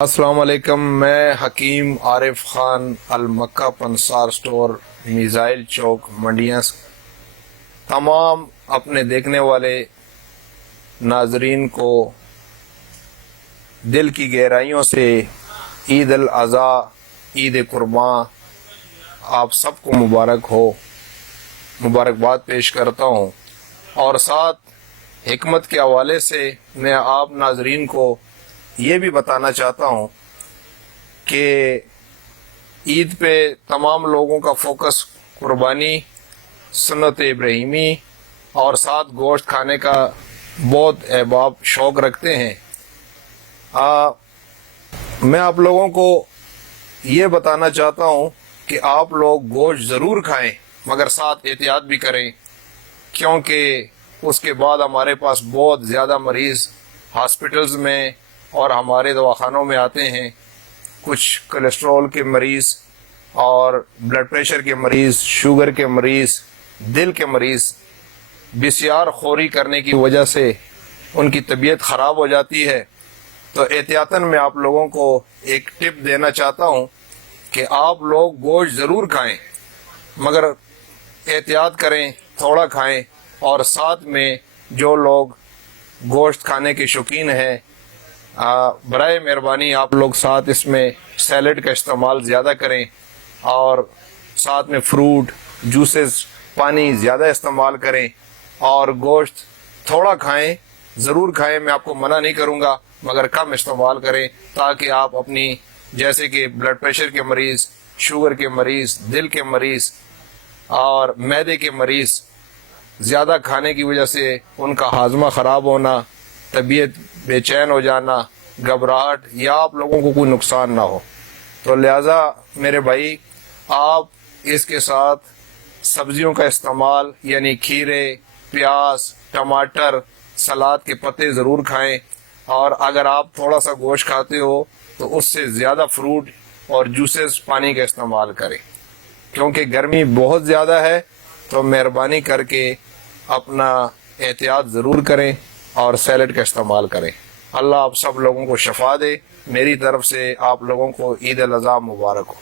السلام علیکم، میں حکیم عارف خان المکہ پنسار سٹور میزائل چوک منڈیاں تمام اپنے دیکھنے والے ناظرین کو دل کی گہرائیوں سے عید الاضحیٰ، عید قرباں آپ سب کو مبارکباد پیش کرتا ہوں، اور ساتھ حکمت کے حوالے سے میں آپ ناظرین کو یہ بھی بتانا چاہتا ہوں کہ عید پہ تمام لوگوں کا فوکس قربانی، سنت ابراہیمی اور ساتھ گوشت کھانے کا بہت احباب شوق رکھتے ہیں۔ میں آپ لوگوں کو یہ بتانا چاہتا ہوں کہ آپ لوگ گوشت ضرور کھائیں، مگر ساتھ احتیاط بھی کریں، کیونکہ اس کے بعد ہمارے پاس بہت زیادہ مریض ہاسپٹلز میں اور ہمارے دواخانوں میں آتے ہیں۔ کچھ کولیسٹرول کے مریض اور بلڈ پریشر کے مریض، شوگر کے مریض، دل کے مریض بسیار خوری کرنے کی وجہ سے ان کی طبیعت خراب ہو جاتی ہے۔ تو احتیاطاً میں آپ لوگوں کو ایک ٹپ دینا چاہتا ہوں کہ آپ لوگ گوشت ضرور کھائیں، مگر احتیاط کریں، تھوڑا کھائیں، اور ساتھ میں جو لوگ گوشت کھانے کے شوقین ہیں برائے مہربانی آپ لوگ ساتھ اس میں سیلڈ کا استعمال زیادہ کریں، اور ساتھ میں فروٹ، جوسز، پانی زیادہ استعمال کریں، اور گوشت تھوڑا کھائیں، ضرور کھائیں، میں آپ کو منع نہیں کروں گا، مگر کم استعمال کریں، تاکہ آپ اپنی جیسے کہ بلڈ پریشر کے مریض، شوگر کے مریض، دل کے مریض اور معدے کے مریض زیادہ کھانے کی وجہ سے ان کا ہاضمہ خراب ہونا، طبیعت بے چین ہو جانا، گھبراہٹ، یا آپ لوگوں کو کوئی نقصان نہ ہو۔ تو لہٰذا میرے بھائی، آپ اس کے ساتھ سبزیوں کا استعمال یعنی کھیرے، پیاز، ٹماٹر، سلاد کے پتے ضرور کھائیں، اور اگر آپ تھوڑا سا گوشت کھاتے ہو تو اس سے زیادہ فروٹ اور جوسز، پانی کا استعمال کریں، کیونکہ گرمی بہت زیادہ ہے۔ تو مہربانی کر کے اپنا احتیاط ضرور کریں اور سیلڈ کا استعمال کریں۔ اللہ آپ سب لوگوں کو شفا دے۔ میری طرف سے آپ لوگوں کو عید الاضحیٰ مبارک ہو۔